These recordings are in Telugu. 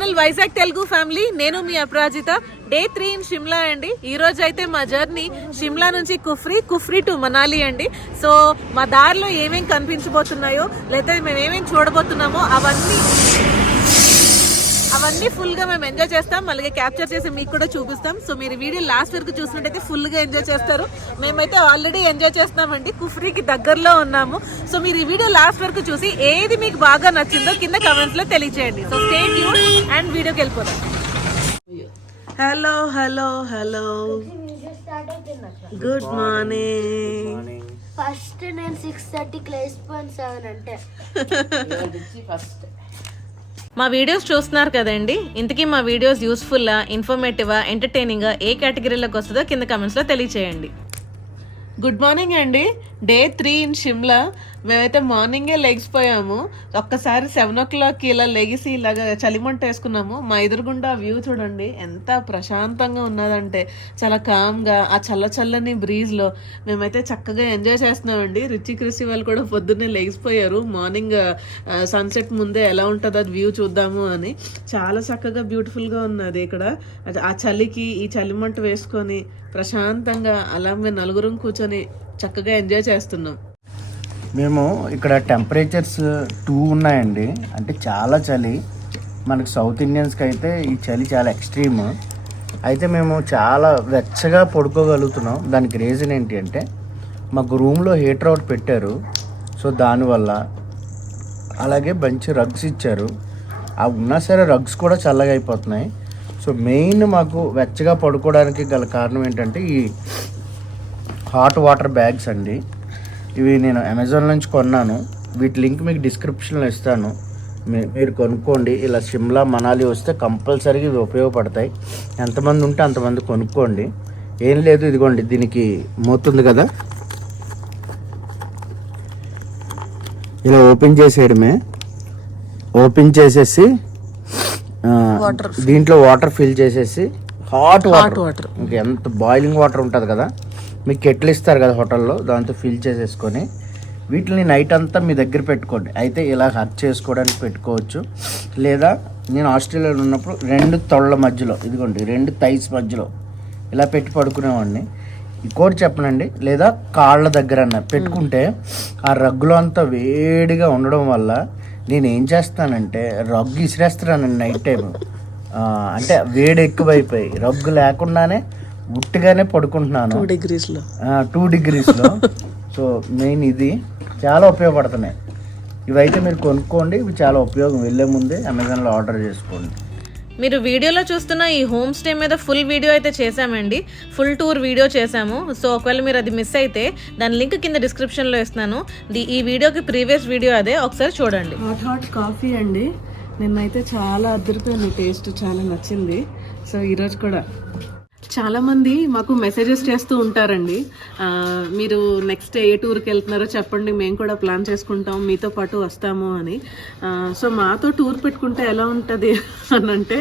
Channel Vizag Telugu family. నేను మీ అపరాజిత. డే 3 ఇన్ షిమ్లా అండి. ఈ రోజు అయితే మా జర్నీ షిమ్లా నుంచి కుఫ్రీ టు మనాలి అండి. సో మా దారిలో ఏమేం కనిపించబోతున్నాయో లేదా మేము ఏమేం చూడబోతున్నామో అవన్నీ ఫుల్ గా మేము ఎంజాయ్ చేస్తాం. అలాగే క్యాప్చర్ చేసి మీకు కూడా చూపిస్తాం. సో మీరు వీడియో లాస్ట్ వరకు చూసినట్టయితే ఫుల్ గా ఎంజాయ్ చేస్తారు. మేమైతే ఆల్రెడీ ఎంజాయ్ చేస్తున్నామండి, కుఫ్రీకి దగ్గరలో ఉన్నాము. సో మీరు ఈ వీడియో లాస్ట్ వరకు చూసి ఏది మీకు బాగా నచ్చిందో కింద కమెంట్స్ లో తెలియజేయండి. సో స్టే ట్యూన్ అండ్ వీడియోకి వెళ్ళిపోతాం. Hello hello hello, good morning. First నేను 6:30 లేసిపోయాను అంటే ఫస్ట్. మా వీడియోస్ చూస్తున్నారు కదండి, ఇంతకీ మా వీడియోస్ యూస్ఫుల్లా, ఇన్ఫర్మేటివా, ఎంటర్టైనింగ్గా ఏ కేటగిరీలోకి వస్తుందో కింద కమెంట్స్లో తెలియచేయండి. గుడ్ మార్నింగ్ అండి. Day 3 in Shimla. మేమైతే మార్నింగే లెగిసిపోయాము. ఒక్కసారి 7 o'clock ఇలా లెగిసి ఇలాగా చలిమంట వేసుకున్నాము. మా ఎదురుగుండా వ్యూ చూడండి ఎంత ప్రశాంతంగా ఉన్నదంటే, చాలా కామ్గా ఆ చల్లని బ్రీజ్లో మేమైతే చక్కగా ఎంజాయ్ చేస్తున్నామండి. రిచి క్రిసి వాళ్ళు కూడా పొద్దున్నే లెగిసిపోయారు. మార్నింగ్ సన్సెట్ ముందే ఎలా ఉంటుందో అది వ్యూ చూద్దాము అని. చాలా చక్కగా బ్యూటిఫుల్గా ఉన్నది ఇక్కడ. ఆ చలికి ఈ చలిమంట వేసుకొని ప్రశాంతంగా అలా మేము నలుగురం కూర్చొని చక్కగా ఎంజాయ్ చేస్తున్నాం. మేము ఇక్కడ టెంపరేచర్స్ 2 ఉన్నాయండి. అంటే చాలా చలి. మనకు సౌత్ ఇండియన్స్కి అయితే ఈ చలి చాలా ఎక్స్ట్రీమ్. అయితే మేము చాలా వెచ్చగా పడుకోగలుగుతున్నాం. దానికి రీజన్ ఏంటి అంటే మాకు రూమ్లో హీటర్ అవుట్ పెట్టారు. సో దానివల్ల, అలాగే మంచి రగ్స్ ఇచ్చారు. అవి ఉన్నా సరే రగ్స్ కూడా చల్లగా అయిపోతున్నాయి. సో మెయిన్ మాకు వెచ్చగా పడుకోవడానికి గల కారణం ఏంటంటే ఈ హాట్ వాటర్ బ్యాగ్స్ అండి. ఇవి నేను అమెజాన్ నుంచి కొన్నాను. వీటి లింక్ మీకు డిస్క్రిప్షన్లో ఇస్తాను. మీరు కొనుక్కోండి. ఇలా షిమ్లా మనాలి వస్తే కంపల్సరీగా ఇవి ఉపయోగపడతాయి. ఎంతమంది ఉంటే అంతమంది కొనుక్కోండి. ఏం లేదు, ఇదిగోండి, దీనికి మోతుంది కదా, ఇలా ఓపెన్ చేసేయడమే. ఓపెన్ చేసేసి దీంట్లో వాటర్ ఫిల్ చేసేసి హాట్ వాటర్, ఇంకా ఎంత బాయిలింగ్ వాటర్ ఉంటుంది కదా, మీకు కెట్లు ఇస్తారు కదా హోటల్లో, దాంతో ఫిల్ చేసేసుకొని వీటిని నైట్ అంతా మీ దగ్గర పెట్టుకోండి. అయితే ఇలా హక్ చేసుకోవడానికి పెట్టుకోవచ్చు. లేదా నేను ఆస్ట్రేలియాలో ఉన్నప్పుడు 2 తొళ్ళ మధ్యలో, ఇదిగోండి 2 థైస్ మధ్యలో ఇలా పెట్టి పడుకునేవాడిని. ఇంకోటి చెప్పనండి, లేదా కాళ్ళ దగ్గర పెట్టుకుంటే ఆ రగ్గులో అంతా వేడిగా ఉండడం వల్ల నేను ఏం చేస్తానంటే రగ్గు ఇసిరేస్తున్నానండి నైట్ టైం. అంటే వేడి ఎక్కువైపోయి రగ్గు లేకుండానే ఉట్టిగానే పడుకుంటున్నాను 2 degreesలో. సో మెయిన్ ఇది చాలా ఉపయోగపడుతున్నాయి. ఇవైతే మీరు కొనుక్కోండి. ఇవి చాలా ఉపయోగం. వెళ్ళే ముందే అమెజాన్లో ఆర్డర్ చేసుకోండి. మీరు వీడియోలో చూస్తున్న ఈ హోమ్ స్టే మీద ఫుల్ వీడియో అయితే చేసామండి. ఫుల్ టూర్ వీడియో చేసాము. సో ఒకవేళ మీరు అది మిస్ అయితే దాని లింక్ కింద డిస్క్రిప్షన్లో ఇస్తున్నాను. ఈ వీడియోకి ప్రీవియస్ వీడియో అదే, ఒకసారి చూడండి. హాట్ కాఫీ అండి. నిన్నైతే చాలా అద్దరిపోయింది, టేస్ట్ చాలా నచ్చింది. సో ఈరోజు కూడా చాలామంది మాకు మెసేజెస్ చేస్తూ ఉంటారండి. మీరు నెక్స్ట్ ఏ టూర్కి వెళ్తున్నారో చెప్పండి, మేము కూడా ప్లాన్ చేసుకుంటాం, మీతో పాటు వస్తాము అని. సో మాతో టూర్ పెట్టుకుంటే ఎలా ఉంటుంది అని అంటే,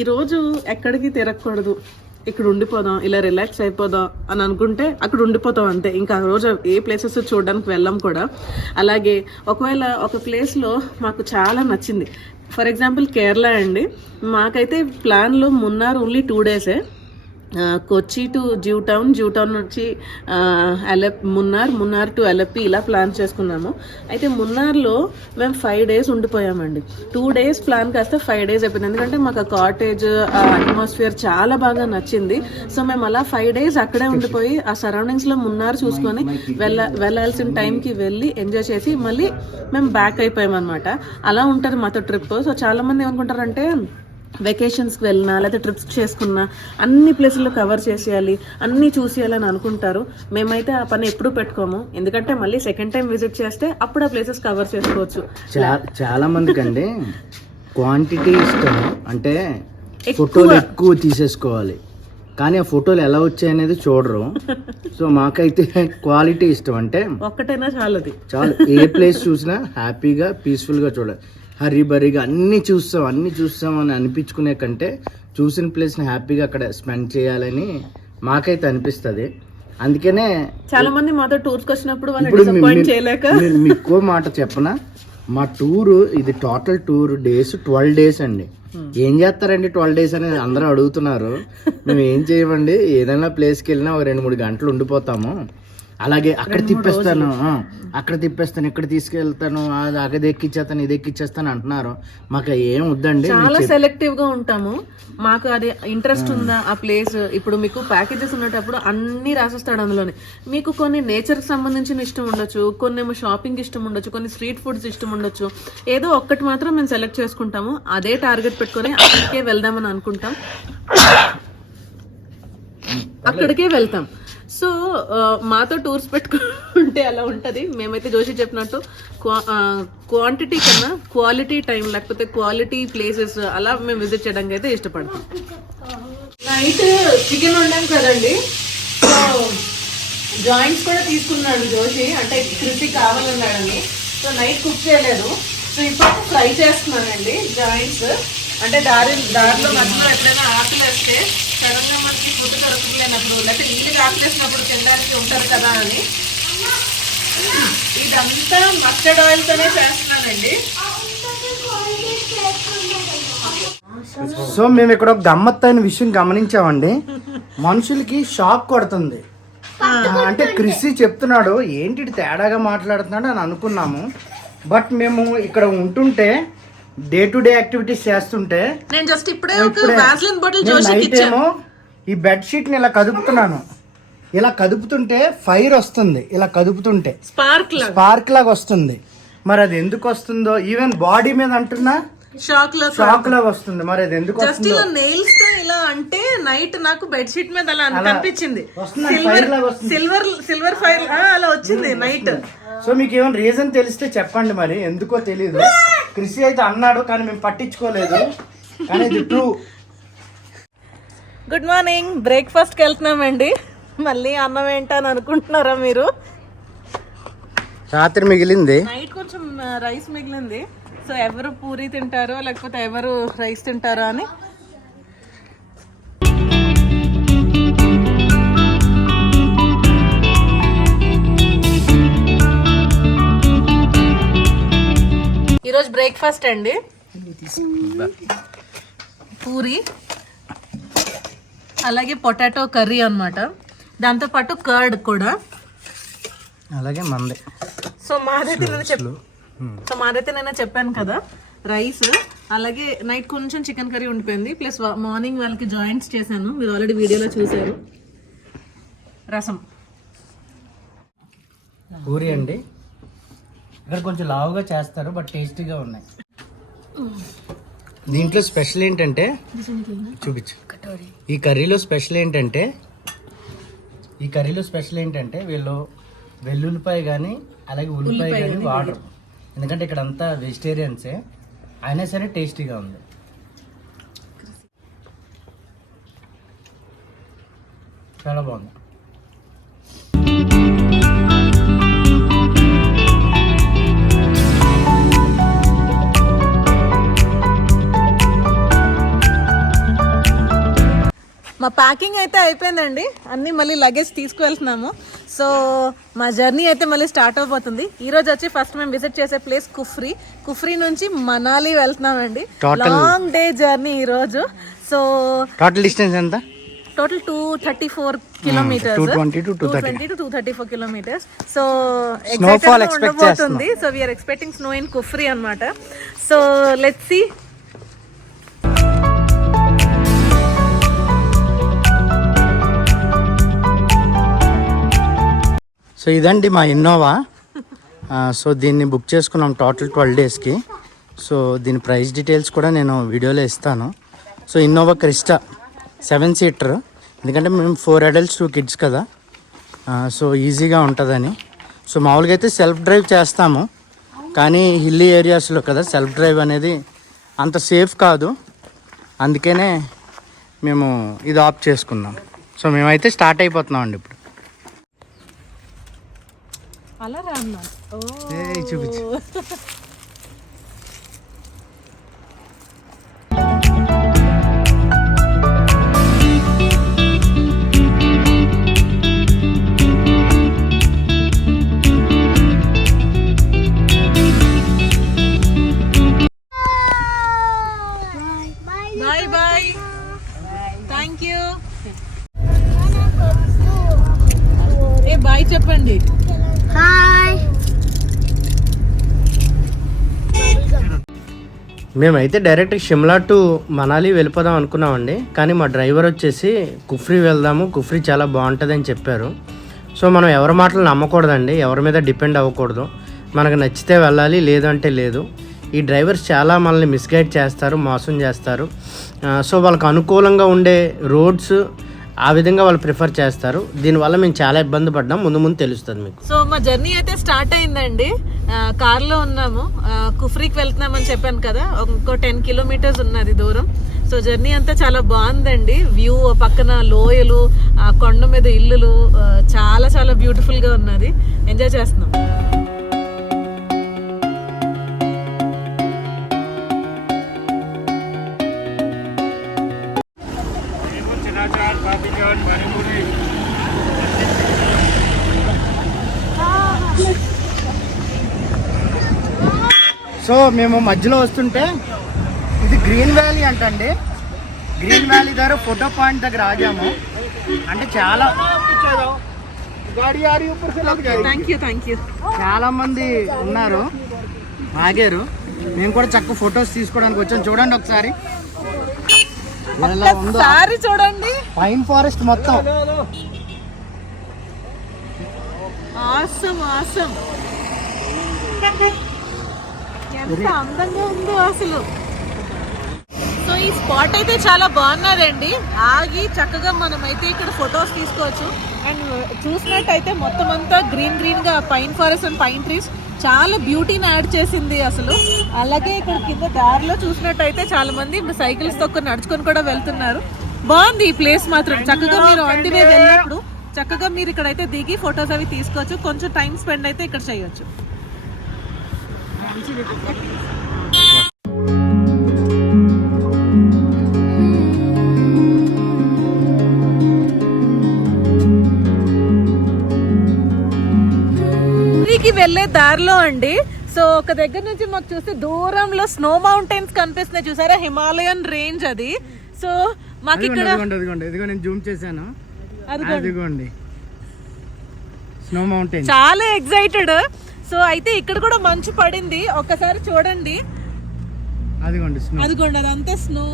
ఈరోజు ఎక్కడికి తిరగకూడదు, ఇక్కడ ఉండిపోదాం, ఇలా రిలాక్స్ అయిపోదాం అని అనుకుంటే అక్కడ ఉండిపోతాం అంతే. ఇంకా ఆ రోజు ఏ ప్లేసెస్ చూడడానికి వెళ్ళాం కూడా. అలాగే ఒకవేళ ఒక ప్లేస్లో మాకు చాలా నచ్చింది, ఫర్ ఎగ్జాంపుల్ కేరళ అండి. మాకైతే ప్లాన్లో Munnar only 2 days. Kochi to జ్యూ town నుంచి మున్నార్ టు అలప్పి ఇలా ప్లాన్ చేసుకున్నాము. అయితే మున్నార్లో మేము 5 days ఉండిపోయామండి. 2 days ప్లాన్ కాస్త 5 days అయిపోయింది. ఎందుకంటే మాకు ఆ కాటేజ్, ఆ అట్మాస్ఫియర్ చాలా బాగా నచ్చింది. సో మేము అలా 5 days అక్కడే ఉండిపోయి ఆ సరౌండింగ్స్లో మున్నార్ చూసుకొని వెళ్ళాల్సిన టైంకి వెళ్ళి ఎంజాయ్ చేసి మళ్ళీ మేము బ్యాక్ అయిపోయామన్నమాట. అలా ఉంటుంది మాతో ట్రిప్. సో చాలామంది ఏమనుకుంటారంటే వెకేషన్స్కి వెళ్ళినా లేదా ట్రిప్స్ చేసుకున్నా అన్ని ప్లేసుల్లో కవర్ చేసేయాలి, అన్నీ చూసేయాలని అనుకుంటారు. మేమైతే ఆ పని ఎప్పుడూ పెట్టుకోము. ఎందుకంటే మళ్ళీ సెకండ్ టైం విజిట్ చేస్తే అప్పుడు ఆ ప్లేసెస్ కవర్ చేసుకోవచ్చు. చాలా మందికి అండి క్వాంటిటీ ఇష్టం, అంటే ఫోటోలు ఎక్కువ తీసేసుకోవాలి, కానీ ఆ ఫోటోలు ఎలా వచ్చాయనేది చూడరు. సో మాకైతే క్వాలిటీ ఇష్టం. అంటే ఒక్కటైనా చాలు, ఏ ప్లేస్ చూసినా హ్యాపీగా పీస్ఫుల్గా చూడాలి. హరీబరీగా అన్నీ చూస్తాం అని అనిపించుకునే కంటే చూసిన ప్లేస్ని హ్యాపీగా అక్కడ స్పెండ్ చేయాలని మాకైతే అనిపిస్తుంది. అందుకనే చాలా మంది మాతో టూర్స్కి వచ్చినప్పుడు మీకు మాట చెప్పనా, మా టూర్ ఇది టోటల్ టూర్ డేస్ 12 డేస్ అండి. ఏం చేస్తారండి 12 డేస్ అని అందరూ అడుగుతున్నారు. మేము ఏం చేయమండి, ఏదైనా ప్లేస్కి వెళ్ళినా ఒక 2-3 గంటలు ఉండిపోతాము. అలాగే అక్కడ తిప్పేస్తాను, అక్కడ తిప్పేస్తాను, ఇక్కడ తీసుకెళ్తాను, అది ఎక్కిచ్చేస్తాను, ఇది ఎక్కిచ్చేస్తాను అంటున్నారు. మాకు ఏం వద్దండి. చాలా సెలెక్టివ్ గా ఉంటాము. మాకు అది ఇంట్రెస్ట్ ఉందా ఆ ప్లేస్. ఇప్పుడు మీకు ప్యాకేజెస్ ఉన్నప్పుడు అన్ని రాసిస్తాడు అందులోనే. మీకు కొన్ని నేచర్ కి సంబంధించిన ఇష్టం ఉండొచ్చు, కొన్ని ఏమో షాపింగ్ ఇష్టం ఉండొచ్చు, కొన్ని స్ట్రీట్ ఫుడ్స్ ఇష్టం ఉండొచ్చు. ఏదో ఒక్కటి మాత్రం మేము సెలెక్ట్ చేసుకుంటాము. అదే టార్గెట్ పెట్టుకొని అక్కడికే వెళ్దామని అనుకుంటాం, అక్కడికే వెళ్తాం. సో మాతో టూర్స్ పెట్టుకుంటే అలా ఉంటది. మేమైతే జోషి చెప్పినట్టు క్వాంటిటీ కన్నా క్వాలిటీ టైం, లేకపోతే క్వాలిటీ ప్లేసెస్ అలా మేము విజిట్ చేయడానికి అయితే ఇష్టపడతాం. నైట్ చికెన్ వండాం కదండి, సో జాయింట్స్ కూడా తీసుకున్నాడు జోషి, అంటే క్రిస్పీ కావాలన్నాడని. సో నైట్ కుక్ చేయలేదు. సో ఇప్పుడు ఫ్రై చేస్తున్నానండి జాయింట్స్. అంటే దారిలో మధ్యలో ఎప్పుడైనా ఆకలి వేస్తే సడన్ గా మనకి ఫుడ్ దొరకలేనప్పుడు, లేకపోతే నీళ్ళకి ఆకలేసినప్పుడు తినడానికి ఉంటారు కదా అని ఇదంతా మస్టర్డ్ ఆయిల్ తోనే చేస్తున్నానండి. సో మేము ఇక్కడ ఒక గమ్మత్తైన విషయం గమనించామండి. మనుషులకి షాక్ కొడుతుంది. అంటే క్రిస్సీ చెప్తున్నాడు ఏంటి తేడాగా మాట్లాడుతున్నాడు అని అనుకున్నాము. బట్ మేము ఇక్కడ ఉంటుంటే డే టు డే యాక్టివిటీస్ చేస్తుంటే నేను జస్ట్ ఇప్పుడే ఒక వాసలిన్ బాటిల్ జోషికి ఇచ్చాను. ఈ బెడ్ షీట్ ని ఇలా కదుపుతున్నాను. ఇలా కదుపుతుంటే ఫైర్ వస్తుంది, ఇలా కదుపుతుంటే స్పార్క్ లాగా వస్తుంది. మరి అది ఎందుకు వస్తుందో, ఈవెన్ బాడీ మీద అంటున్నా షాక్ లాగా వస్తుంది. మరి అది ఎందుకు జస్ట్ ఇలా నెయిల్స్ తో ఇలా అంటే నైట్ నాకు బెడ్ షీట్ మీద అలా కనిపించింది. సిల్వర్ ఫైర్ అలా వచ్చింది నైట్. సో మీకు ఏమైనా రీజన్ తెలిస్తే చెప్పండి. మరి ఎందుకో తెలీదు. క్రిస్సీ అయితే అన్నాడు కానీ మేము పట్టించుకోలేదు, కానీ ఇది ట్రూ. Good morning. బ్రేక్ఫాస్ట్కి వెళ్తున్నామండి. మళ్ళీ అన్నం ఏంటని అనుకుంటున్నారా మీరు? రాత్రి మిగిలింది, నైట్ కొంచెం రైస్ మిగిలింది. సో ఎవరు పూరి తింటారో లేకపోతే ఎవరు రైస్ తింటారో అని. ఈరోజు బ్రేక్ఫాస్ట్ అండి, పూరి అలాగే పొటాటో కర్రీ అన్నమాట. దాంతోపాటు కర్డ్ కూడా. అలాగే మంది. సో మాదైతే నేను చెప్పాను కదా, రైస్ అలాగే నైట్ కొంచెం చికెన్ కర్రీ ఉండిపోయింది. ప్లస్ మార్నింగ్ వాళ్ళకి జాయింట్స్ చేశాను, మీరు ఆల్రెడీ వీడియోలో చూసారు. రసం, పూరి అండి. ఇక్కడ కొంచెం లావుగా చేస్తారు బట్ టేస్టీగా ఉన్నాయి. దీంట్లో స్పెషల్ ఏంటంటే చూపించు. ఈ కర్రీలో స్పెషల్ ఏంటంటే వీళ్ళు వెల్లుల్లిపాయ కానీ అలాగే ఉల్లిపాయ కానీ వాడరు. ఎందుకంటే ఇక్కడ అంతా వెజిటేరియన్సే, అయినా సరే టేస్టీగా ఉంది. చాలా బాగుంది. మా ప్యాకింగ్ అయితే అయిపోయిందండి, అన్నీ మళ్ళీ లగేజ్ తీసుకువెళ్తున్నాము. సో మా జర్నీ అయితే మళ్ళీ స్టార్ట్ అవబోతుంది. ఈ రోజు వచ్చి ఫస్ట్ మేము విజిట్ చేసే ప్లేస్ కుఫ్రీ నుంచి మనాలి వెళ్తున్నామండి. లాంగ్ డే జర్నీ ఈ రోజు. సో టోటల్ డిస్టెన్స్ ఎంత? Total 234 kilometres, 220 to 234 kilometres. So snowfall expect చేస్తుంది. So we are expecting snow in Kufri అన్నమాట. So let's see. సో ఇదండి మా ఇన్నోవా. సో దీన్ని బుక్ చేసుకున్నాం టోటల్ 12 డేస్కి. సో దీని ప్రైస్ డీటెయిల్స్ కూడా నేను వీడియోలో ఇస్తాను. సో ఇన్నోవా క్రిస్టా 7 సీటర్, ఎందుకంటే మేము 4 adults 2 kids కదా, సో ఈజీగా ఉంటుందని. సో మామూలుగా అయితే సెల్ఫ్ డ్రైవ్ చేస్తాము, కానీ హిల్లీ ఏరియాస్లో కదా సెల్ఫ్ డ్రైవ్ అనేది అంత సేఫ్ కాదు, అందుకనే మేము ఇది ఆప్ చేసుకున్నాం. సో మేమైతే స్టార్ట్ అయిపోతున్నాం అండి ఇప్పుడు. అలా రాన్నా చూపించు. చెప్పండి. హాయ్. మేమైతే డైరెక్ట్ షిమ్లా టు మనాలి వెళ్ళిపోదాం అనుకున్నామండి. కానీ మా డ్రైవర్ వచ్చేసి కుఫ్రీ వెళ్దాము, కుఫ్రీ చాలా బాగుంటుంది అని చెప్పారు. సో మనం ఎవరి మాటలు నమ్మకూడదండి, ఎవరి మీద డిపెండ్ అవ్వకూడదు. మనకు నచ్చితే వెళ్ళాలి, లేదంటే లేదు. ఈ డ్రైవర్స్ చాలా మనల్ని మిస్గైడ్ చేస్తారు, మోసం చేస్తారు. సో వాళ్ళకు అనుకూలంగా ఉండే రోడ్స్ ఆ విధంగా వాళ్ళు ప్రిఫర్ చేస్తారు. దీనివల్ల మేము చాలా ఇబ్బంది పడ్డాం. ముందు ముందు తెలుస్తుంది మీకు. సో మా జర్నీ అయితే స్టార్ట్ అయిందండి. కార్లో ఉన్నాము, కుఫ్రీకి వెళ్తున్నామని చెప్పాను కదా, ఇంకో 10 కిలోమీటర్స్ ఉన్నది దూరం. సో జర్నీ అంతా చాలా బాగుందండి. వ్యూ, పక్కన లోయలు, కొండ మీద ఇల్లులు, చాలా చాలా బ్యూటిఫుల్గా ఉన్నది. ఎంజాయ్ చేస్తున్నాం. సో మేము మధ్యలో వస్తుంటే ఇది గ్రీన్ వ్యాలీ అంటండి. గ్రీన్ వ్యాలీ దగ్గర ఫోటో పాయింట్ దగ్గర ఆగాము. అంటే చాలా చాలా మంది ఉన్నారు, ఆగారు. మేము కూడా చక్కగా ఫొటోస్ తీసుకోవడానికి వచ్చాం. చూడండి ఒకసారి చూడండి, పైన్ ఫారెస్ట్ మొత్తం. ఆసమ్ ఆసమ్, ఎంత అందంగా ఉందో అసలు. సో ఈ స్పాట్ అయితే చాలా బాగున్నదండి. ఆగి చక్కగా మనం అయితే ఇక్కడ ఫొటోస్ తీసుకోవచ్చు. అండ్ చూసినట్టయితే మొత్తం అంతా గ్రీన్ గ్రీన్ గా pine forest and pine trees చాలా బ్యూటీని యాడ్ చేసింది అసలు. అలాగే ఇక్కడ కింద దారిలో చూసినట్టయితే చాలా మంది సైకిల్స్ తొక్కు నడుచుకొని కూడా వెళ్తున్నారు. బాగుంది ఈ ప్లేస్ మాత్రం. చక్కగా మీరు ఆన్ ది వే వెళ్ళినప్పుడు చక్కగా మీరు ఇక్కడైతే దిగి ఫొటోస్ అవి తీసుకోవచ్చు. కొంచెం టైం స్పెండ్ అయితే ఇక్కడ చేయొచ్చు. వెళ్ళే దారిలో అండి, సో ఒక దగ్గర నుంచి మాకు చూస్తే దూరంలో స్నో మౌంటైన్స్ కనిపిస్తున్నాయి. చూసారా, హిమాలయన్ రేంజ్ అది. సో మాకు ఇక్కడ నేను జూమ్ చేశాను, అదిగోండి స్నో మౌంటైన్. చాలా ఎక్సైటెడ్. సో అయితే ఇక్కడ కూడా మంచు పడింది, ఒక్కసారి చూడండి. అదిగోండి అదంతా స్నో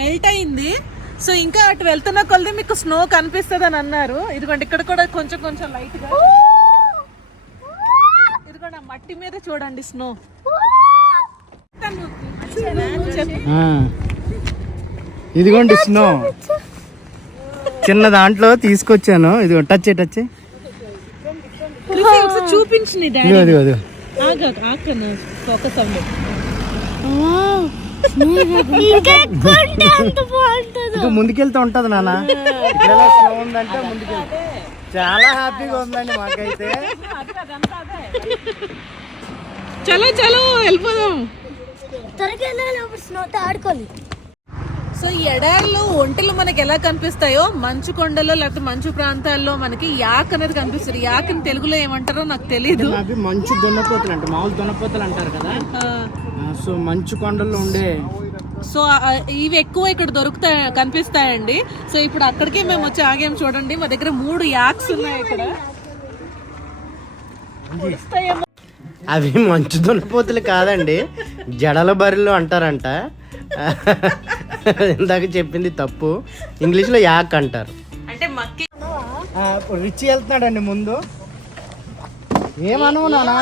మెల్ట్ అయింది. సో ఇంకా అటు వెళ్తున్న కొలది మీకు స్నో కనిపిస్తుంది అని అన్నారు. ఇదిగోండి ఇక్కడ కూడా కొంచెం కొంచెం లైట్ గా, ఇదిగోండి మట్టి మీద చూడండి స్నో. ఇదిగోండి స్నో, చిన్న దాంట్లో తీసుకొచ్చాను. ఇదిగో టచ్ చూపించింది ముందుకెళ్తూ ఉంటది నాన్న. స్నో ఉందంటే ముందుకెళ్తా. చాలా హ్యాపీగా ఉందండి మాకైతే. చలో చలో వెళ్ళిపోదాం. ఆడుకోవాలి. సో ఈ ఎడారిలో ఒంటెలు మనకి ఎలా కనిపిస్తాయో, మంచు కొండలో లేకపోతే మంచు ప్రాంతాల్లో మనకి యాక్ అనేది కనిపిస్తుంది. యాక్ని తెలుగులో ఏమంటారో నాకు తెలియదు. మంచు దున్నపోతలు అంటే మామూలు దున్నపోతలు అంటారు కదా. సో మంచు కొండల్లో ఉండే, సో ఇవి ఎక్కువ ఇక్కడ కనిపిస్తాయండి. సో ఇప్పుడు అక్కడికే మేము వచ్చి ఆగాం. చూడండి మా దగ్గర 3 యాక్స్ ఉన్నాయి ఇక్కడ. అవి మంచు దున్నపోతులు కాదండి, జడల బరిలో అంటారంట. ఇందాక చెప్పింది తప్పు, ఇంగ్లీష్లో యాక్ అంటారు. అంటే మక్కి. రిచ్ వెళ్తున్నాడండి ముందు. ఏమనవు నానా,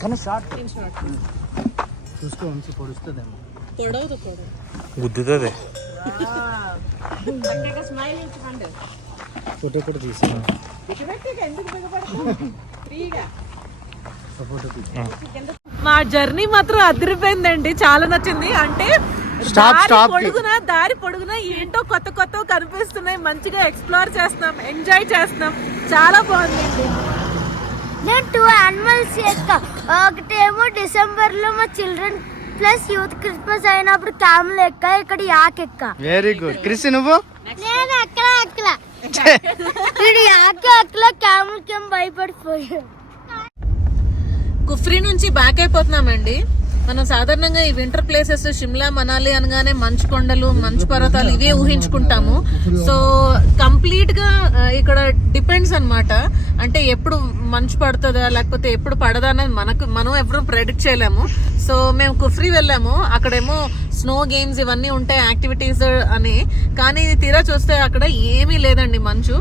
కానీ షార్ట్ చూసుకో, మంచి పొడుస్తుందేమో, గుద్దుతుంది. ఫోటో కూడా తీసుకున్నా. మా జర్నీ మాత్రం అదిరిపోయిందండి, చాలా నచ్చింది. అంటే దారి పొడుగునా ఏంటో కొత్త కొత్త కనిపిస్తున్నాయి. మంచిగా ఎక్స్ప్లోర్ చేస్తున్నాం, ఎంజాయ్ చేస్తున్నాం. చాలా బాగుందండి. నేను 2 యానిమల్స్ చేస్తా. ఒకటేమో డిసెంబర్ లో మా చిల్డ్రన్ ప్లస్ యూత్ క్రిస్మస్ అయినప్పుడు క్యామెల్ ఎక్క, ఇక్కడ యాక్ ఎక్క. Very good. క్రిస్ నువ్వు? నేను అక్కల క్యామెల్ కేం భయపడిపోయా. కుఫ్రీ నుంచి బ్యాక్ అయిపోతున్నామండి. మనం సాధారణంగా ఈ వింటర్ ప్లేసెస్ షిమ్లా, మనాలి అనగానే మంచు కొండలు, మంచు పర్వతాలు ఇవే ఊహించుకుంటాము. సో కంప్లీట్ గా ఇక్కడ డిపెండ్స్ అన్నమాట. అంటే ఎప్పుడు మంచు పడుతుందా లేకపోతే ఎప్పుడు పడదా అనేది మనం ఎవరు ప్రెడిక్ట్ చేయలేము. సో మేము కుఫ్రీ వెళ్ళాము, అక్కడేమో స్నో గేమ్స్ ఇవన్నీ ఉంటాయి యాక్టివిటీస్ అని, కానీ తీరా చూస్తే అక్కడ ఏమీ లేదండి మంచు.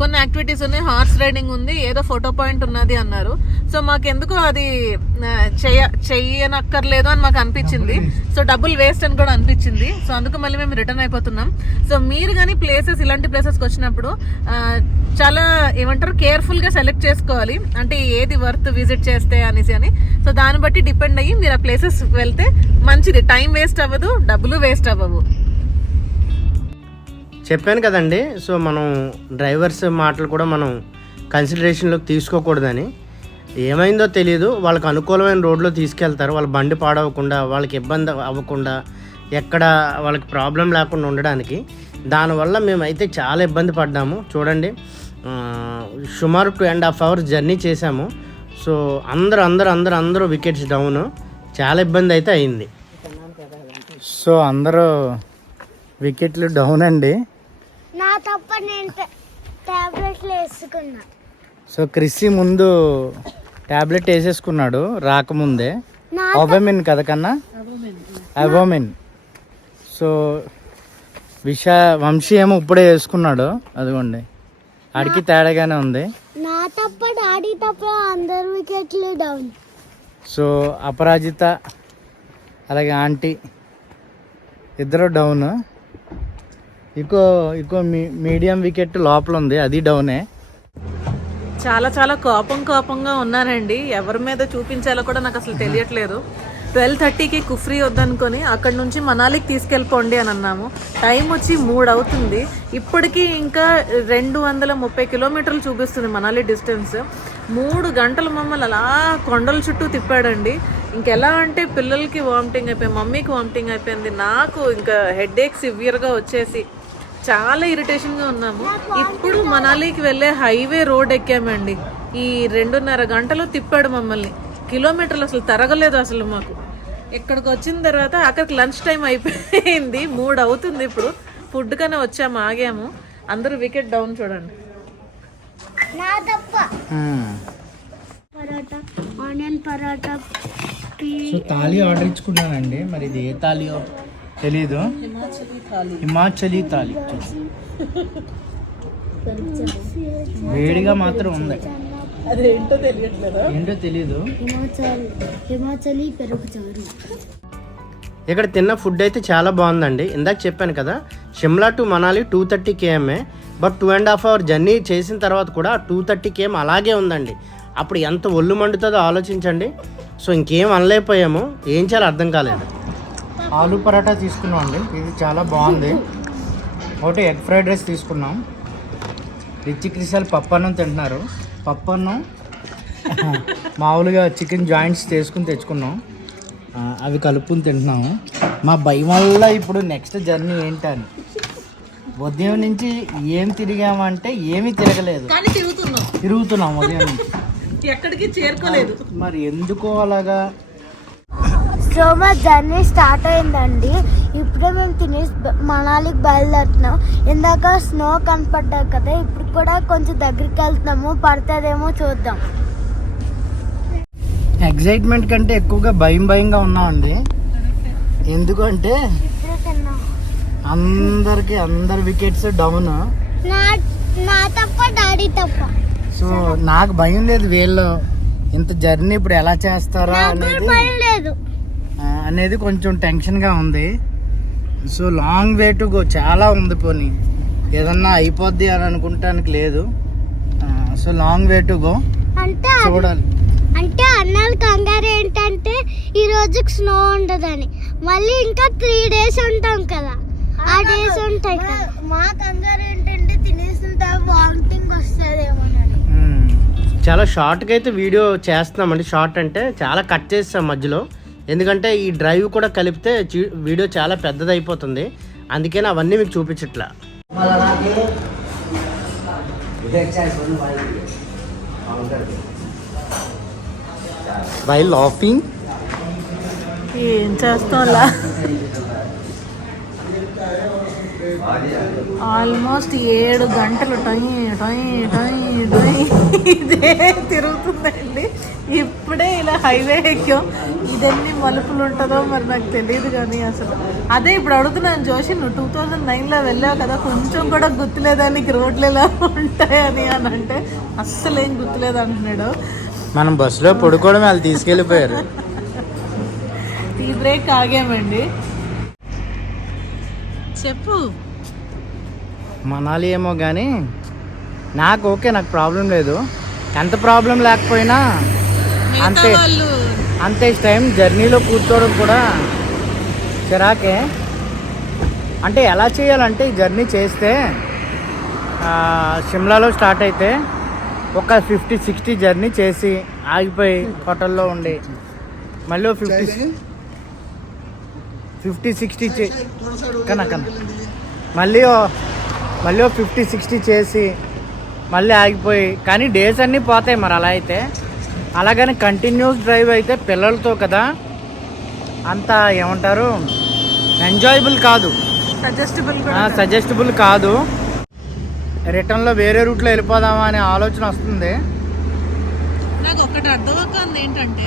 కొన్ని యాక్టివిటీస్ ఉన్నాయి, హార్స్ రైడింగ్ ఉంది, ఏదో ఫోటో పాయింట్ ఉన్నది అన్నారు. సో మాకెందుకు అది చెయ్యనక్కర్లేదు అని మాకు అనిపించింది. సో డబ్బులు వేస్ట్ అని కూడా అనిపించింది. సో అందుకు మళ్ళీ మేము రిటర్న్ అయిపోతున్నాం. సో మీరు కానీ ఇలాంటి ప్లేసెస్కి వచ్చినప్పుడు చాలా ఏమంటారు కేర్ఫుల్ గా సెలెక్ట్ చేసుకోవాలి, అంటే ఏది వర్త్ విజిట్ చేస్తే అనేసి అని. సో దాన్ని బట్టి డిపెండ్ అయ్యి మీరు ఆ ప్లేసెస్ వెళ్తే మంచిది, టైం వేస్ట్ అవ్వదు, డబ్బులు వేస్ట్ అవ్వవు. చెప్పాను కదండి. సో మనం డ్రైవర్స్ మాటలు కూడా మనం కన్సిడరేషన్లోకి తీసుకోకూడదని. ఏమైందో తెలియదు, వాళ్ళకి అనుకూలమైన రోడ్లో తీసుకెళ్తారు, వాళ్ళ బండి పాడవకుండా, వాళ్ళకి ఇబ్బంది అవ్వకుండా, ఎక్కడ వాళ్ళకి ప్రాబ్లం లేకుండా ఉండడానికి. దానివల్ల మేమైతే చాలా ఇబ్బంది పడ్డాము. చూడండి, సుమారు 2.5 hours జర్నీ చేశాము. సో అందరూ వికెట్స్ డౌన్, చాలా ఇబ్బంది అయితే అయింది. సో అందరూ వికెట్లు డౌన్ అండి. నా తప్ప నేను టాబ్లెట్లు వేసుకున్నా. సో క్రిస్సి ముందు టాబ్లెట్ వేసేసుకున్నాడు రాకముందే. అవోమిన్ కదా కన్నా, అవోమిన్. సో వంశీ ఏమో ఇప్పుడే వేసుకున్నాడు, అదిగోండి ఆడికి తేడాగానే ఉంది. నా తప్ప డాడీ తప్ప అందరు వికెట్లు డౌన్. సో అపరాజిత అలాగే ఆంటీ ఇద్దరు డౌన్. ఇంకో మీడియం వికెట్ లోపల ఉంది, అది డౌనే. చాలా కోపంగా ఉన్నానండి. ఎవరి మీద చూపించాలో కూడా నాకు అసలు తెలియట్లేదు. 12:30కి కుఫ్రీ వద్దనుకొని అక్కడ నుంచి మనాలికి తీసుకెళ్ళిపోండి అని అన్నాము. టైం వచ్చి 3 అవుతుంది. ఇప్పటికీ ఇంకా 230 కిలోమీటర్లు చూపిస్తుంది మనాలి డిస్టెన్స్. 3 గంటలు మమ్మల్ని అలా కొండల చుట్టూ తిప్పాడండి. ఇంకెలా అంటే పిల్లలకి వామిటింగ్ అయిపోయింది, మమ్మీకి వామిటింగ్ అయిపోయింది, నాకు ఇంకా హెడేక్ సివియర్గా వచ్చేసి చాలా ఇరిటేషన్గా ఉన్నాము. ఇప్పుడు మనాలికి వెళ్ళే హైవే రోడ్ ఎక్కామండి. ఈ 2.5 గంటలు తిప్పాడు మమ్మల్ని. కిలోమీటర్లు అసలు తరగలేదు అసలు మాకు. ఇక్కడికి వచ్చిన తర్వాత అక్కడికి లంచ్ టైం అయిపోయింది, 3 అవుతుంది. ఇప్పుడు ఫుడ్ కనే వచ్చాము, ఆగాము. అందరూ వికెట్ డౌన్ చూడండి. నా తప్ప paratha, onion paratha. So thali order ఇచ్చుకున్నానండి, మరి ఇది ఏ థాలీయో తెలీదు. హిమాచలీ థాలీ వేడిగా మాత్రం ఉంది, అదేంటో తెలియట్లేదు, ఏంటో తెలీదు. హిమాచలీ పెరుగు చారు. ఇక్కడ తిన్న ఫుడ్ అయితే చాలా బాగుందండి. ఇందాక చెప్పాను కదా, Shimla to Manali 230 km, but 2.5 hour journey చేసిన తర్వాత కూడా 230 km అలాగే ఉందండి. అప్పుడు ఎంత ఒళ్ళు మండుతుందో ఆలోచించండి. సో ఇంకేం అనలేకపోయాము, ఏం చేయాలో అర్థం కాలేదు. ఆలూ పరాటా తీసుకున్నాం అండి, ఇది చాలా బాగుంది. ఒకటి ఎగ్ ఫ్రైడ్ రైస్ తీసుకున్నాం. రిచి క్రిసాలు పప్పన్నం తింటున్నారు. పప్పన్నం మామూలుగా చికెన్ జాయింట్స్ తీసుకుని తెచ్చుకున్నాం, అవి కలుపుకుని తింటున్నాము. మా భయం వల్ల ఇప్పుడు నెక్స్ట్ జర్నీ ఏంటని, ఉదయం నుంచి ఏం తిరిగామంటే ఏమీ తిరగలేదు, తిరుగుతున్నాం ఉదయం నుంచి, ఎక్కడికి చేరుకోలేదు. మరి ఎందుకో అలాగా. సో మా జర్నీ స్టార్ట్ అయిందండి. ఇప్పుడే మేము తినేసి మనాలికి బయలుదేరుతున్నాం. ఇందాక స్నో కనపడ్డాయి కదా, ఇప్పుడు కూడా కొంచెం దగ్గరికి వెళ్తున్నాము, పడుతుందేమో చూద్దాం. ఎగ్జైట్మెంట్ కంటే ఎక్కువగా భయంగా ఉన్నామండి. ఎందుకంటే ఇప్పుడే తిన్నాం. అందరి వికెట్స్ డౌన్. నా తప్ప డాడీ తప్ప. సో నాకు భయం లేదు, వీళ్ళు ఇంత జర్నీ ఇప్పుడు ఎలా చేస్తారా అనేది కొంచెం టెన్షన్గా ఉంది. So long way to go, చాలా ఉంది. పోనీ ఏదన్నా అయిపోద్ది అని అనుకుంటానికి లేదు. So long way to go, చూడాలి. అంటే అన్నాళ్ళ కంగారు ఏంటంటే ఈ రోజుకి స్నో ఉండదని, మళ్ళీ ఇంకా 3 days ఉంటాం కదా, ఆ డేస్ ఉంటాయి కదా. మా కంగారు ఏంటంటే తినేసిన తర్వాత వామిటింగ్ వస్తుందేమో. చాలా షార్ట్గా అయితే వీడియో చేస్తున్నామండి. షార్ట్ అంటే చాలా కట్ చేస్తాం మధ్యలో, ఎందుకంటే ఈ డ్రైవ్ కూడా కలిపితే వీడియో చాలా పెద్దది అయిపోతుంది. అందుకని అవన్నీ మీకు చూపించట్లా. బై లాఫింగ్ ఏం చేస్తాం అలా. ఆల్మోస్ట్ 7 గంటలు టొయ్ టొయ్ టొయ్ టొయ్ ఇదే తిరుగుతుందండి. ఇప్పుడే ఇలా హైవే ఎక్కాం. ఇదెన్ని మలుపులు ఉంటుందో మరి నాకు తెలియదు. కానీ అసలు అదే ఇప్పుడు అడుగుతున్నాను జోషి, నువ్వు 2009లో వెళ్ళావు కదా, కొంచెం కూడా గుర్తులేదా నీకు రోడ్లు ఎలా ఉంటాయని అని అంటే అస్సలు ఏం గుర్తులేదు అంటున్నాడు. మనం బస్సులో పడుకోవడం వాళ్ళు తీసుకెళ్ళిపోయారు. టీ బ్రేక్ ఆగామండి. చెప్పు. మనాలి ఏమో కానీ నాకు ఓకే, నాకు ప్రాబ్లం లేదు. ఎంత ప్రాబ్లం లేకపోయినా అంతే అంతే టైం జర్నీలో కూర్చోవడం కూడా చిరాకే. అంటే ఎలా చేయాలంటే ఈ జర్నీ చేస్తే షిమ్లాలో స్టార్ట్ అయితే ఒక 50-60 జర్నీ చేసి ఆగిపోయి హోటల్లో ఉండి మళ్ళీ 50-60 కన్నా మళ్ళీ 50-60 చేసి మళ్ళీ ఆగిపోయి, కానీ డేస్ అన్నీ పోతాయి మరి అలా అయితే. అలాగని కంటిన్యూస్ డ్రైవ్ అయితే పిల్లలతో కదా అంత ఏమంటారు ఎంజాయబుల్ కాదు, సజెస్టబుల్ కాదు. రిటర్న్లో వేరే రూట్లో వెళ్ళిపోదామా అనే ఆలోచన వస్తుంది. నాకు ఒకటి అర్థమవుతుంది ఏంటంటే,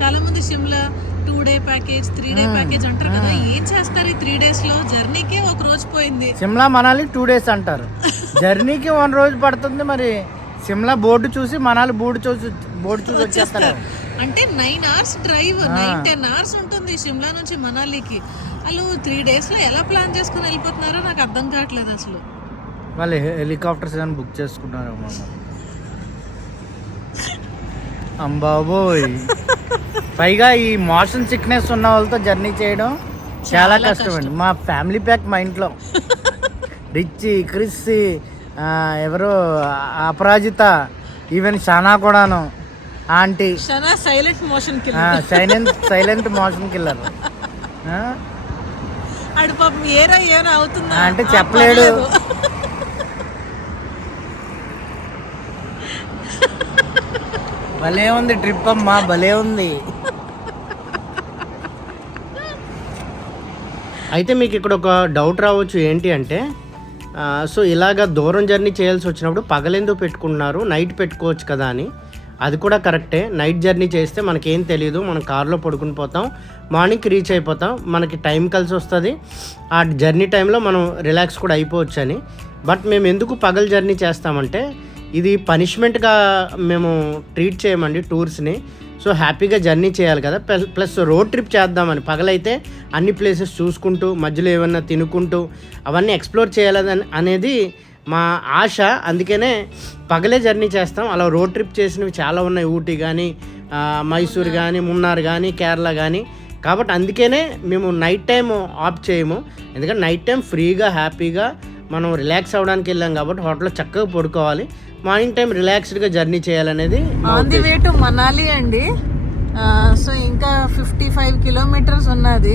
చాలా మంది Shimla 2 day package 3 day package అంటారు కదా, ఏం చేస్తారు ఈ 3 days లో? జర్నీకే ఒక రోజు పోయింది. సిమ్లా మనాలి 2 days అంటారు, జర్నీకి 1 రోజు పడుతుంది. మరి సిమ్లా బోర్డు చూసి మనాలి బోర్డు చూసి వచ్చేస్తారు. అంటే 9 hours డ్రైవ్, 9-10 hours ఉంటుంది షిమ్లా నుంచి మనాలికి. వాళ్ళు 3 days లో ఎలా ప్లాన్ చేసుకుని వెళ్ళిపోతున్నారో నాకు అర్థం కావట్లేదు అసలు. వాళ్ళు హెలికాప్టర్స్ కానీ బుక్ చేసుకుంటున్నారు అంబాబోయ్. పైగా ఈ మోషన్ సిక్నెస్ ఉన్న వాళ్ళతో జర్నీ చేయడం చాలా కష్టం అండి. మా ఫ్యామిలీ ప్యాక్ మా ఇంట్లో రిచ్చి, క్రిస్సి, ఎవరు అపరాజిత, ఈవెన్ షానా కూడాను, aunty silent motion silent motion killer. అంటే చెప్పలేడు. భలే ఉంది ట్రిప్ అమ్మా, భలే ఉంది. అయితే మీకు ఇక్కడ ఒక డౌట్ రావచ్చు, ఏంటి అంటే సో ఇలాగ దూరం జర్నీ చేయాల్సి వచ్చినప్పుడు పగలెందుకు పెట్టుకుంటున్నారు, నైట్ పెట్టుకోవచ్చు కదా అని. అది కూడా కరెక్టే. నైట్ జర్నీ చేస్తే మనకేం తెలియదు, మనం కార్లో పడుకుని పోతాం, మార్నింగ్కి రీచ్ అయిపోతాం, మనకి టైం కలిసి వస్తుంది. ఆ జర్నీ టైంలో మనం రిలాక్స్ కూడా అయిపోవచ్చు అని. బట్ మేము ఎందుకు పగలు జర్నీ చేస్తామంటే, ఇది పనిష్మెంట్గా మేము ట్రీట్ చేయమండి టూర్స్ని. సో హ్యాపీగా జర్నీ చేయాలి కదా, ప్లస్ రోడ్ ట్రిప్ చేద్దామని. పగలైతే అన్ని ప్లేసెస్ చూసుకుంటూ మధ్యలో ఏమన్నా తినుకుంటూ అవన్నీ ఎక్స్ప్లోర్ చేయాలని అనేది మా ఆశ. అందుకనే పగలే జర్నీ చేస్తాం. అలా రోడ్ ట్రిప్ చేసినవి చాలా ఉన్నాయి, ఊటీ కానీ, మైసూర్ కానీ, మున్నార్ కానీ, కేరళ కానీ. కాబట్టి అందుకనే మేము నైట్ టైం ఆప్ట్ చేయము. ఎందుకంటే నైట్ టైం ఫ్రీగా హ్యాపీగా మనం రిలాక్స్ అవ్వడానికి వెళ్ళాం కాబట్టి హోటల్లో చక్కగా పడుకోవాలి, మార్నింగ్ టైం రిలాక్స్డ్గా జర్నీ చేయాలనేది. On the way to Manali అండి. సో ఇంకా 55 kilometers ఉన్నది.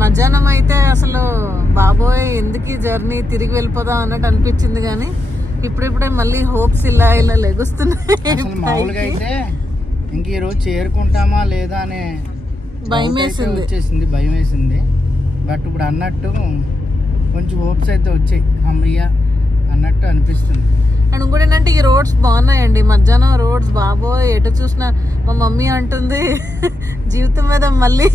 మధ్యాహ్నం అయితే అసలు బాబోయ్ ఎందుకు ఈ జర్నీ, తిరిగి వెళ్ళిపోదాం అన్నట్టు అనిపించింది. కానీ ఇప్పుడిప్పుడే మళ్ళీ హోప్స్ ఇలా లెగుస్తున్నాయి. మామూలుగా అయితే ఇంక ఈరోజు చేరుకుంటామా లేదా అనే భయం వేసింది. బట్ ఇప్పుడు అన్నట్టు కొంచెం హోప్స్ అయితే వచ్చాయి, అమ్మయ్య అన్నట్టు అనిపిస్తుంది. అండ్ ఇంకోటి ఏంటంటే ఈ రోడ్స్ బాగున్నాయండి. మధ్యాహ్నం రోడ్స్ బాబోయ్ ఎటు చూసినా మా మమ్మీ అంటుంది జీవితం మీద మళ్ళీ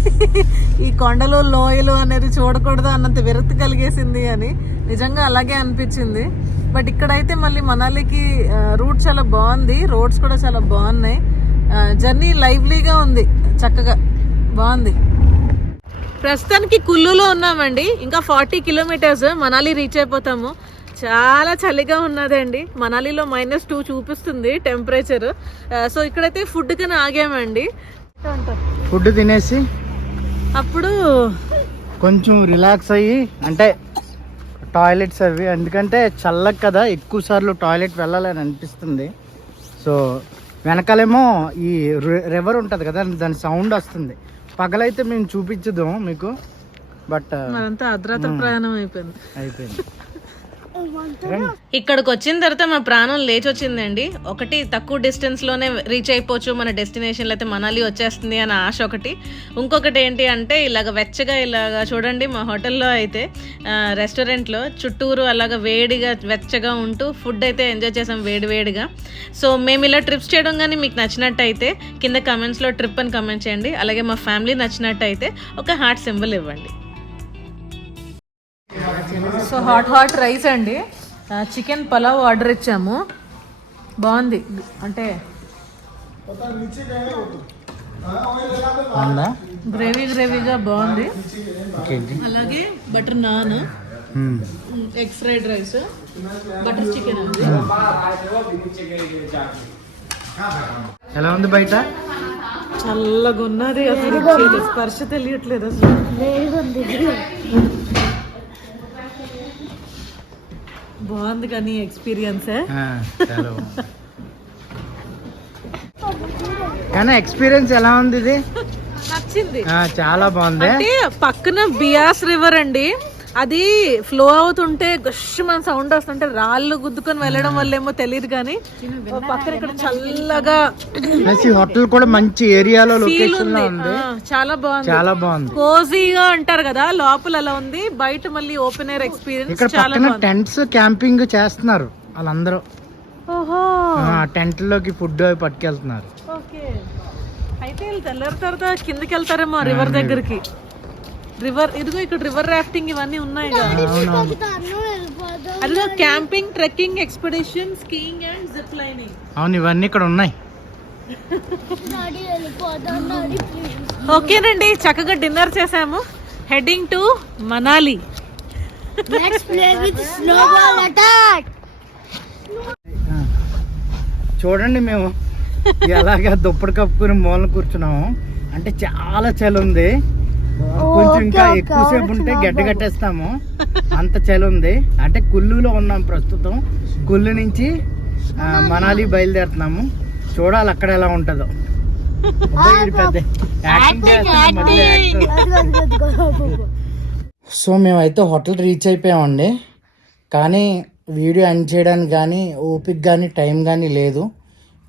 ఈ కొండలు లోయలు అనేది చూడకూడదు అన్నంత విరక్తి కలిగేసింది అని. నిజంగా అలాగే అనిపించింది. బట్ ఇక్కడైతే మళ్ళీ మనాలికి రూట్ చాలా బాగుంది, రోడ్స్ కూడా చాలా బాగున్నాయి, జర్నీ లైవ్లీగా ఉంది, చక్కగా బాగుంది. ప్రస్తుతానికి కుల్లులో ఉన్నామండి. ఇంకా 40 kilometers మనాలి రీచ్ అయిపోతాము. చాలా చలిగా ఉన్నదండి. మనాలిలో -2 చూపిస్తుంది టెంపరేచర్. సో ఇక్కడైతే ఫుడ్ కన్నా ఆగామండి. ఫుడ్ తినేసి అప్పుడు కొంచెం రిలాక్స్ అయ్యి, అంటే టాయిలెట్స్ అవి, ఎందుకంటే చల్లగా కదా ఎక్కువ సార్లు టాయిలెట్ వెళ్ళాలని అనిపిస్తుంది. సో వెనకాలేమో ఈ రివర్ ఉంటుంది కదా, దాని సౌండ్ వస్తుంది. పగలైతే మేము చూపించదు మీకు, బట్ మరంతా అర్ధరాత్రి ప్రయాణం అయిపోయింది. ఇక్కడికి వచ్చిన తర్వాత మా ప్రాణం లేచి వచ్చిందండి. ఒకటి తక్కువ డిస్టెన్స్లోనే రీచ్ అయిపోవచ్చు మన డెస్టినేషన్లో, అయితే మనాలి వచ్చేస్తుంది అన్న ఆశ ఒకటి. ఇంకొకటి ఏంటి అంటే ఇలాగ వెచ్చగా ఇలాగ చూడండి మా హోటల్లో అయితే రెస్టారెంట్లో చుట్టూరు అలాగ వేడిగా వెచ్చగా ఉంటూ ఫుడ్ అయితే ఎంజాయ్ చేసాం వేడివేడిగా. సో మేము ఇలా ట్రిప్స్ చేయడం కానీ మీకు నచ్చినట్టయితే కింద కమెంట్స్లో ట్రిప్ అని కమెంట్ చేయండి. అలాగే మా ఫ్యామిలీ నచ్చినట్టయితే ఒక హార్ట్ సింబల్ ఇవ్వండి. సో హాట్ రైస్ అండి, చికెన్ పలావ్ ఆర్డర్ ఇచ్చాము. బాగుంది, అంటే గ్రేవీగా బాగుంది. అలాగే butter non, egg fried rice, butter chicken అండి. ఎలా ఉంది బయట? చల్లగా ఉన్నది, అసలు స్పర్శ తెలియట్లేదు అసలు. బాగుంది కానీ ఎక్స్పీరియన్స్ కానీ ఎక్స్పీరియన్స్ ఎలా ఉంది? ఇది నచ్చింది, చాలా బాగుంది. అంటే పక్కన బియాస్ రివర్ అండి, అది ఫ్లో అవుతుంటే మన సౌండ్ వస్తుంటే రాళ్ళు గుద్దుకొని వెళ్ళడం వల్ల ఏమో తెలియదు కానీ పక్కన ఇక్కడ చల్లగా హోటల్ కూడా మంచి ఏరియాలో లొకేషన్ లో ఉంది. చాలా బాగుంది, చాలా బాగుంది. కోజీగా అంటారు కదా, లోపల అలా ఉంది, బయట మళ్ళీ ఓపెన్ ఎయిర్ ఎక్స్పీరియన్స్. ఇక్కడ పక్కన టెంట్స్ క్యాంపింగ్ చేస్తున్నారు వాళ్ళందరూ. ఓహో, టెంట్ లోకి ఫుడ్ అవి పట్టుకెళ్తున్నారు. ఓకే, అయితే తెల్లారి తర్వాత కిందకి వెళ్తారేమో రివర్ దగ్గరికి. రివర్ ఇదిగో ఇక్కడ రివర్ రాఫ్టింగ్ ఇవన్నీ ఉన్నాయి కదా. అదిగో camping, trekking, expedition, skiing and zip lining. అవును, ఇవన్నీ ఇక్కడ ఉన్నాయి. ఓకేనండి, చక్కగా డిన్నర్ చేసాము. Heading to Manali. చూడండి, మేము ఎలాగా దుప్పటి కప్పుకుని మూలన కూర్చున్నాము. అంటే చాలా చలి ఉంది, కొంచెం ఇంకా ఎక్కువసేపు ఉంటే గడ్డ కట్టేస్తాము, అంత చలి ఉంది. అంటే కుల్లులో ఉన్నాం ప్రస్తుతం. కుల్లు నుంచి మనాలి బయలుదేరుతున్నాము. చూడాలి అక్కడ ఎలా ఉంటుందో. సో మేమైతే హోటల్ రీచ్ అయిపోయామండి, కానీ వీడియో ఎండ్ చేయడానికి కానీ ఓపిక కానీ టైం కానీ లేదు.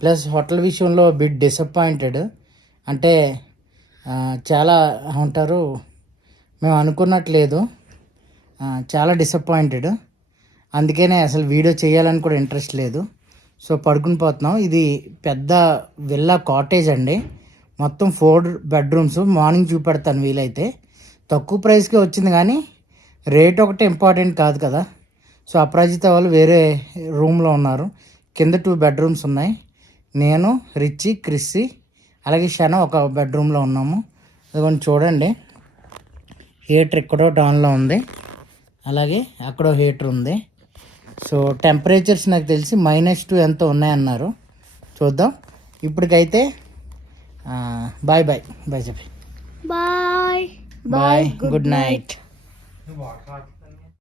ప్లస్ హోటల్ విషయంలో బిట్ డిసప్పాయింటెడ్. అంటే చాలా ఉంటారు, మేము అనుకున్నట్లేదు, చాలా డిసప్పాయింటెడ్. అందుకనే అసలు వీడియో చేయాలని కూడా ఇంట్రెస్ట్ లేదు. సో పడుకుని పోతున్నాం. ఇది పెద్ద విల్లా కాటేజ్ అండి, మొత్తం 4 బెడ్రూమ్స్. మార్నింగ్ చూపెడతాను వీలైతే. తక్కువ ప్రైస్కే వచ్చింది కానీ రేట్ ఒకటే ఇంపార్టెంట్ కాదు కదా. సో అపరాజిత వాళ్ళు వేరే రూమ్లో ఉన్నారు. కింద 2 బెడ్రూమ్స్ ఉన్నాయి. నేను, రిచి, క్రిస్సి అలాగే షన ఒక బెడ్రూమ్లో ఉన్నాము. అది కొంచెం చూడండి, హీటర్ ఎక్కడో డౌన్లో ఉంది, అలాగే అక్కడో హీటర్ ఉంది. సో టెంపరేచర్స్ నాకు తెలిసి -2 ఎంతో ఉన్నాయన్నారు. చూద్దాం. ఇప్పటికైతే బాయ్ బాయ్ బాయ్ చెప్పి బాయ్ బాయ్, గుడ్ నైట్.